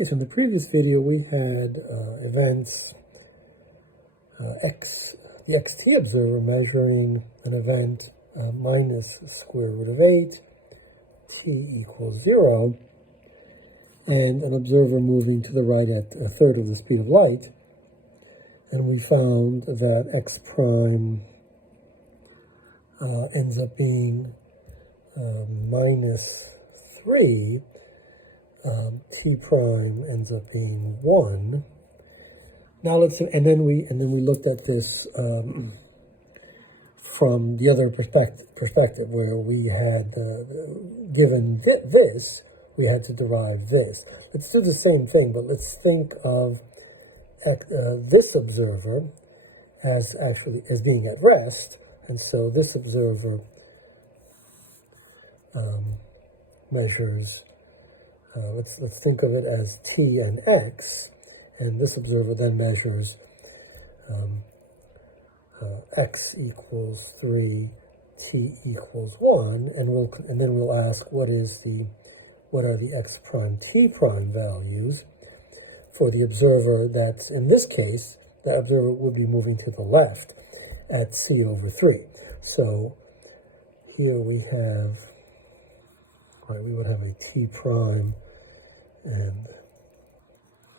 Okay, so in the previous video we had events the xt observer measuring an event minus square root of 8, t equals 0, and an observer moving to the right at a third of the speed of light. And we found that x prime ends up being minus 3, t prime ends up being 1. Now and then we looked at this from the other perspective where we had given this, we had to derive this. Let's do the same thing, but let's think of this observer as being at rest, and so this observer measures. Let's think of it as t and x, and this observer then measures x equals 3, t equals 1, and then we'll ask what are the x prime t prime values for the observer that's, in this case, the observer would be moving to the left at c over 3. So here we have, we would have a t prime and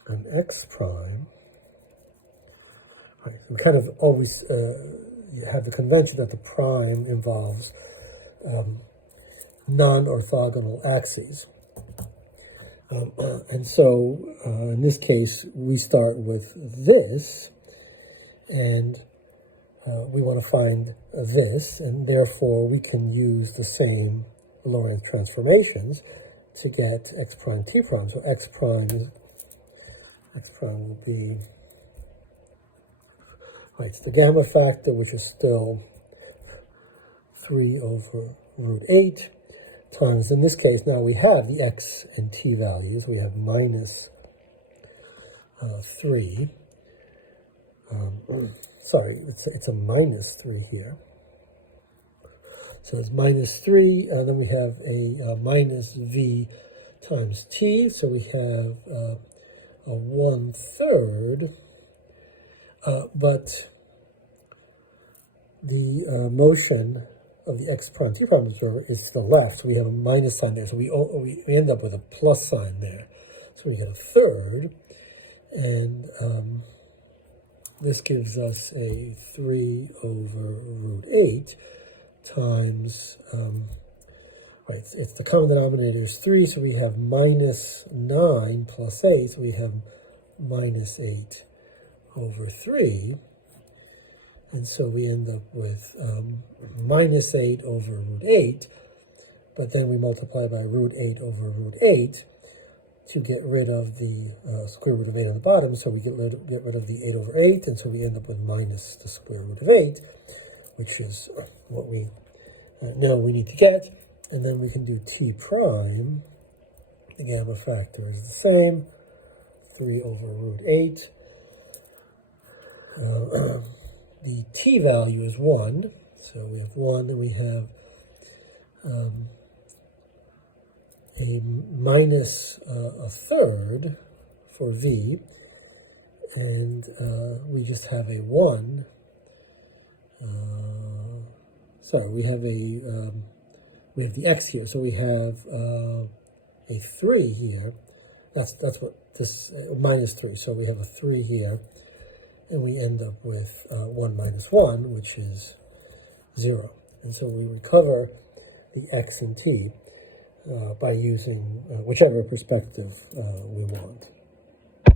an x prime. Right, we kind of always have the convention that the prime involves non-orthogonal axes. And so in this case, we start with this, and we want to find this, and therefore we can use the same Lorentz transformations to get x prime t prime. So x prime will be, it's the gamma factor, which is still 3 over root 8, times, in this case, now we have the x and t values. We have minus 3. Sorry, it's a minus 3 here. So it's minus 3, and then we have a minus v times t. So we have a 1/3. But the motion of the x prime t prime observer is to the left, so we have a minus sign there. So we end up with a plus sign there. So we get a 1/3, and this gives us a 3 over root 8 times, it's the common denominator is 3, so we have minus 9 plus 8, so we have minus 8 over 3, and so we end up with minus 8 over root 8, but then we multiply by root 8 over root 8 to get rid of the square root of 8 on the bottom, so we get rid of the 8 over 8, and so we end up with minus the square root of 8, which is what we know we need to get. And then we can do t prime. The gamma factor is the same, 3 over root 8. The t value is 1, so we have 1, and we have a minus 1/3 for v, and we just have a 1. We have the x here, so we have a 3 here. That's what this minus 3. So we have a 3 here, and we end up with 1 minus 1, which is 0. And so we recover the x and t by using whichever perspective we want.